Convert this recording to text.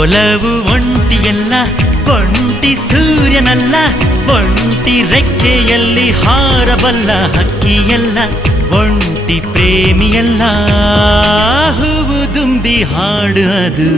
ಒಲವು ಒಂಟಿಯಲ್ಲ, ಒಂಟಿ ಸೂರ್ಯನಲ್ಲ, ಒಂಟಿ ರೆಕ್ಕೆಯಲ್ಲಿ ಹಾರಬಲ್ಲ ಹಕ್ಕಿಯಲ್ಲ, ಒಂಟಿ ಪ್ರೇಮಿಯಲ್ಲ, ಹೂವು ದುಂಬಿ ಹಾಡು ಅದು.